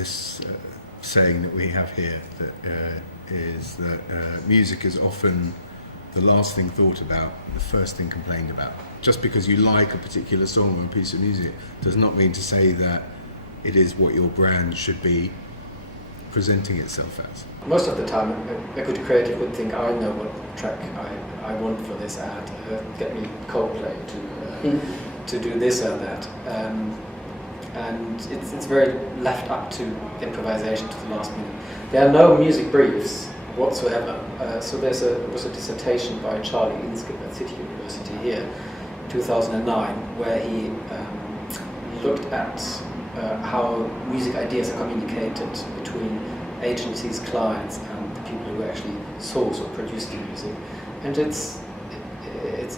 this saying that we have here that is that music is often the last thing thought about, the first thing complained about. Just because you like a particular song or a piece of music does not mean to say that it is what your brand should be presenting itself as. Most of the time, a good creative would think, I know what track I want for this ad. Get me Coldplay to do this or that. And it's very left up to improvisation to the last minute. There are no music briefs whatsoever. So there was a dissertation by Charlie Inskip at City University here in 2009 where he looked at how music ideas are communicated between agencies, clients, and the people who actually source or produce the music. And it's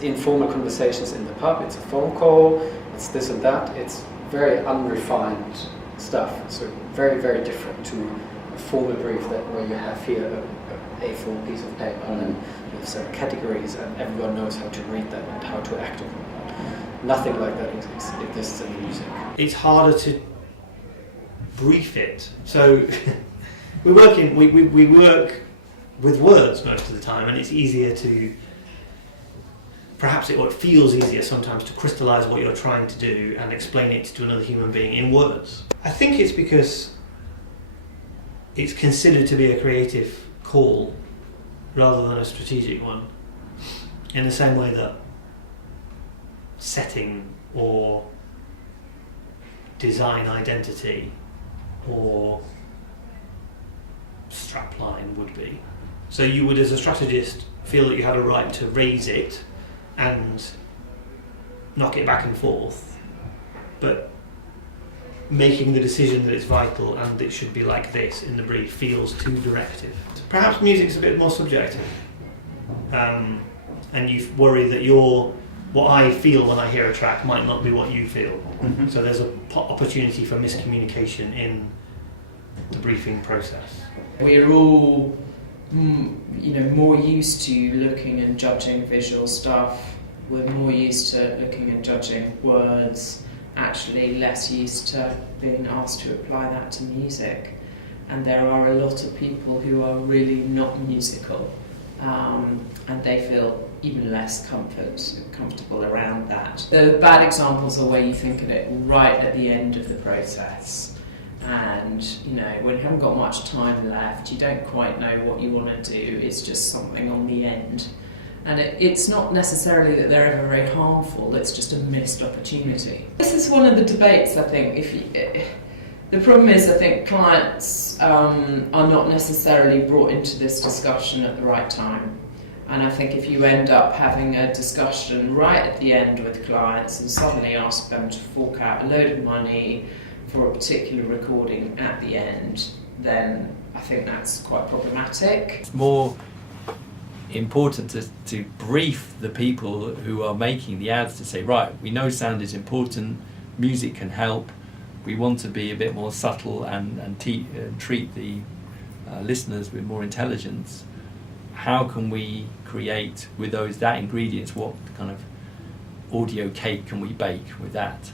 informal conversations in the pub, it's a phone call, it's this and that. It's very unrefined stuff. So very, very different to a formal brief where you have here a A4 piece of paper and you have certain categories and everyone knows how to read them and how to act on them. Nothing like that exists in the music. It's harder to brief it. So we work with words most of the time, and it's easier to, perhaps it feels easier sometimes to crystallize what you're trying to do and explain it to another human being in words. I think it's because it's considered to be a creative call rather than a strategic one, in the same way that setting or design identity or strapline would be. So you would, as a strategist, feel that you had a right to raise it and knock it back and forth, but making the decision that it's vital and it should be like this in the brief feels too directive. Perhaps music's a bit more subjective, and you worry that what I feel when I hear a track might not be what you feel. Mm-hmm. So there's an opportunity for miscommunication in the briefing process. We're all, more used to looking and judging visual stuff. We're more used to looking and judging words, actually less used to being asked to apply that to music. And there are a lot of people who are really not musical, and they feel even less comfortable around that. The bad examples are where you think of it right at the end of the process, and when you haven't got much time left, you don't quite know what you want to do. It's just something on the end, and it's not necessarily that they're ever very harmful. It's just a missed opportunity. This is one of the debates, I think. The problem is, I think clients are not necessarily brought into this discussion at the right time. And I think if you end up having a discussion right at the end with clients and suddenly ask them to fork out a load of money for a particular recording at the end, then I think that's quite problematic. It's more important to brief the people who are making the ads to say, right, we know sound is important, music can help, we want to be a bit more subtle and treat the listeners with more intelligence. How can we create with that ingredients, what kind of audio cake can we bake with that?